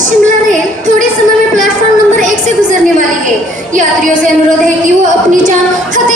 Shimla rail थोड़े समय में प्लेटफॉर्म नंबर एक से गुजरने वाली है। यात्रियों से अनुरोध है कि वो अपनी जान खतरे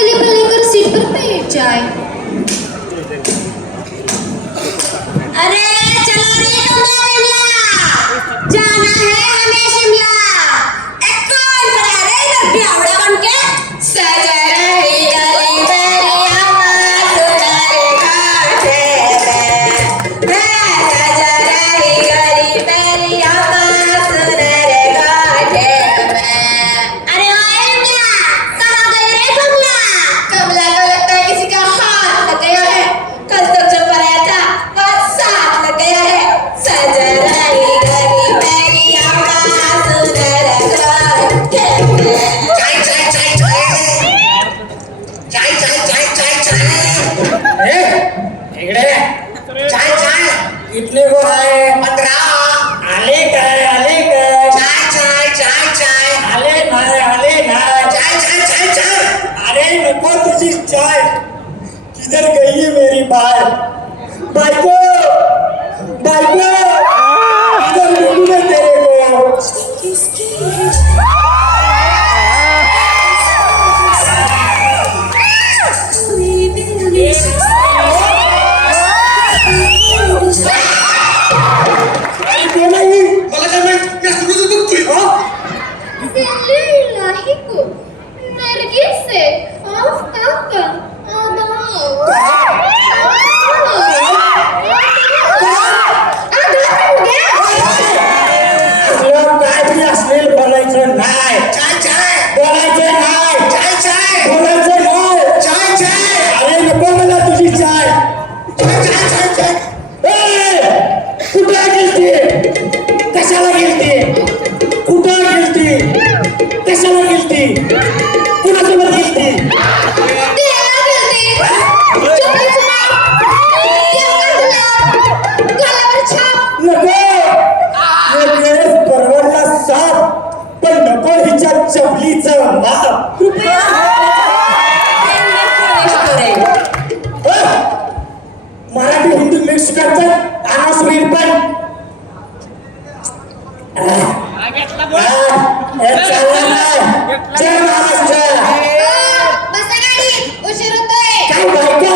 काय बायको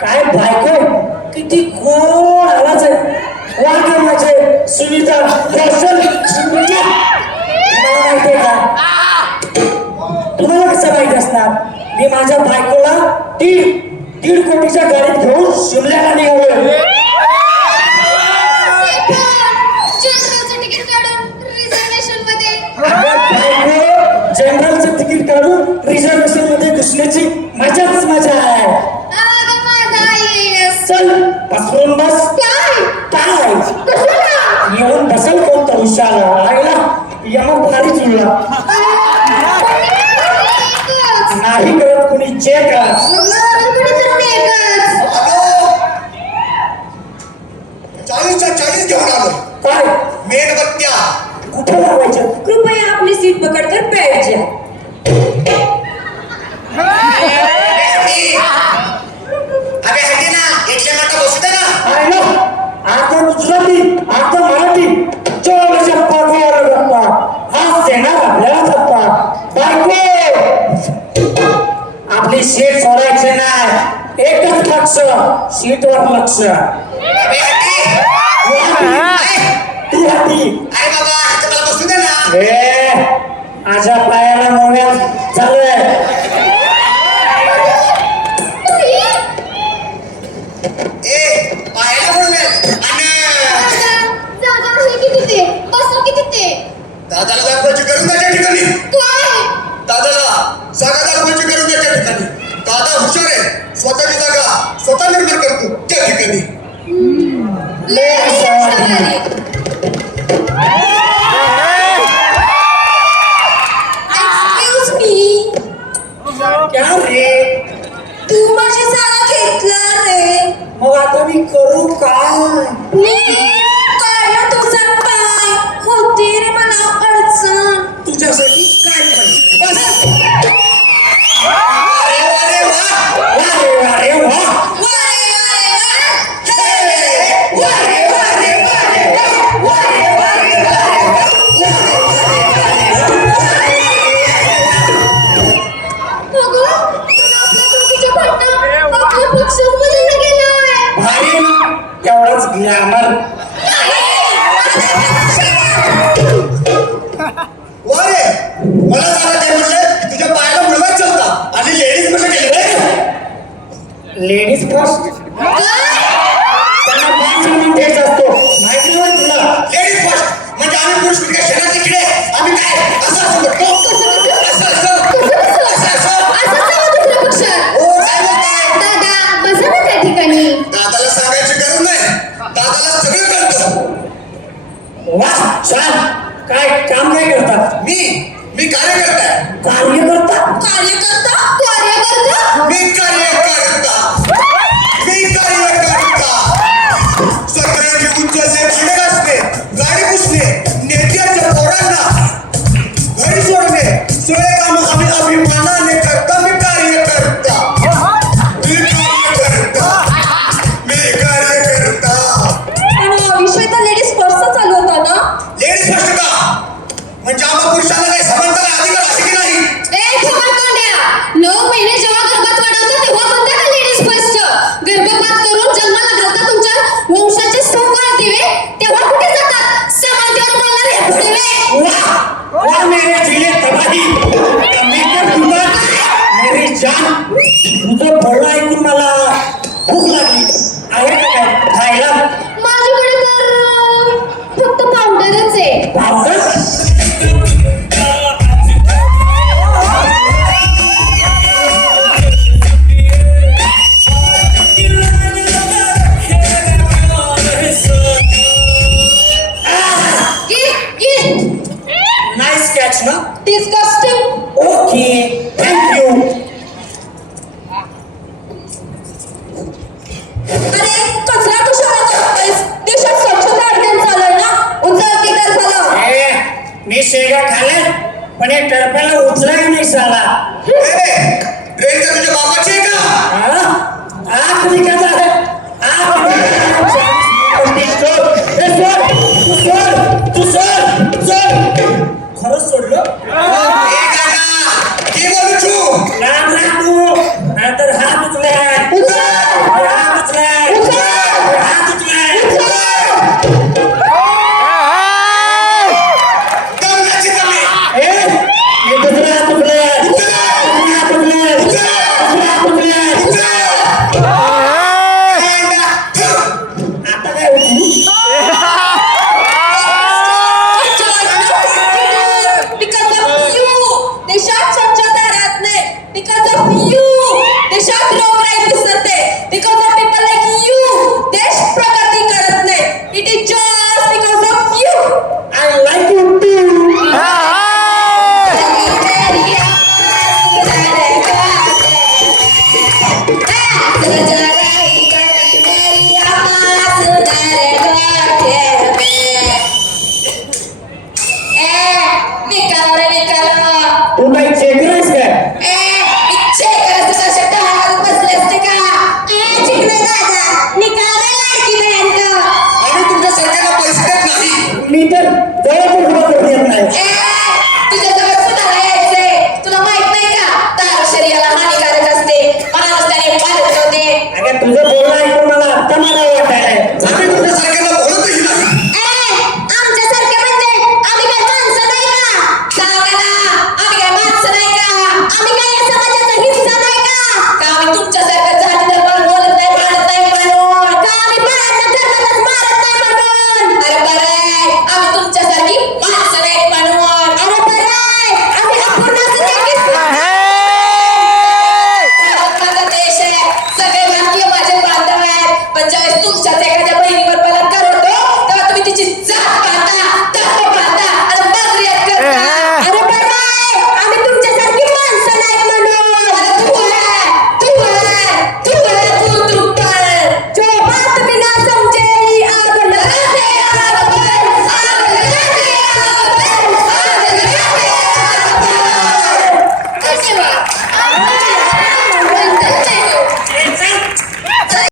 काय बायको किती गोड आवाज आहे वाघ माझे सुनीता रोशन सुनीता तुम्हाला माहिती आहे का तुम्हाला कसं माहिती असणार मी माझ्या बायकोला दीड दीड कोटीच्या गाडीत घेऊन शिमल्याला निघालोय काढून रिझर्वेशनमध्ये घुसण्याची मजाच मजा आहे. चल पसरून बस. काय? काय? कशाला? येऊन बसल कोणता हुशाला आईला यमक भारी जुळला. नाही करत कुणी चेक काय? मेणबत्त्या. कुठे लावायचं कृपया अपनी सीट पकड़कर बैठ संस्कृती आमचं मराठी चोर जप्पा गोर जप्पा हा सेना आपल्याला आपली सीट सोडायची नाही. एकच लक्ष सीटवर लक्ष. तू हाती पायाला मोव्यात चालू आहे दादाला दाखवायची करून द्याच्या ठिकाणी. दादाला जागा दाखवायची करून द्याच्या ठिकाणी. दादा हुशार आहे. स्वतःची जागा स्वतः निर्माण करतो त्या ठिकाणी. एक्सक्यूज मी क्या रे? तू माझी जागा घेतला रे. मग आता मी करू काय?